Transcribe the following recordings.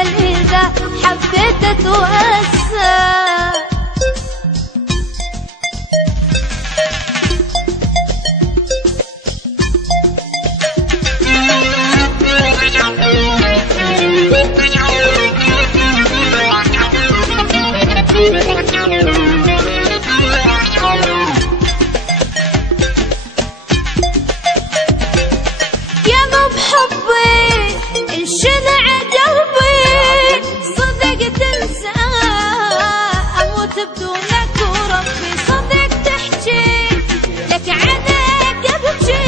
العسل إذا حبيت أتوسع. بدونك وربي صدق تحكي لك عنك ابكي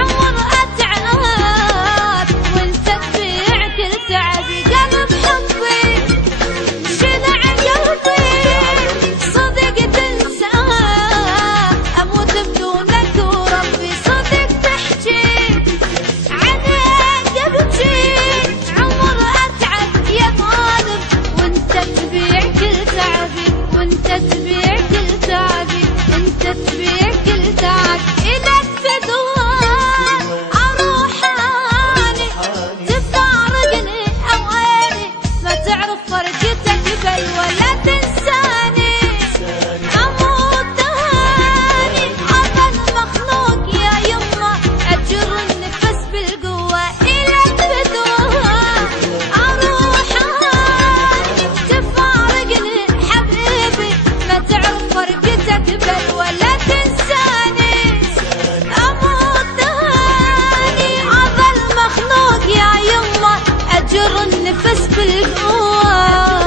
عمر اتعب وانت تبيع كل تعبي. قلب حبي شنع قلبي صدق تنسى اموت بدونك وربي صدق تحكي عنك ابكي عمر اتعب يا ظالم وانت تبيع كل تعبي وانت تبيع كل تعبي انت تبيع كل تعبي. إلك فدوان اروح اني تفارقني اواني ما تعرف فرقتك بل ولا تنساني اموت تهاني اظل مخلوق يا يما اجر النفس بالقوه. إلك فدوان اروح اني تفارقني حبيبي ما تعرف فرقتك بل ولا تنساني اموت تهاني اظل مخلوق يا يما اجر النفس بالقوه.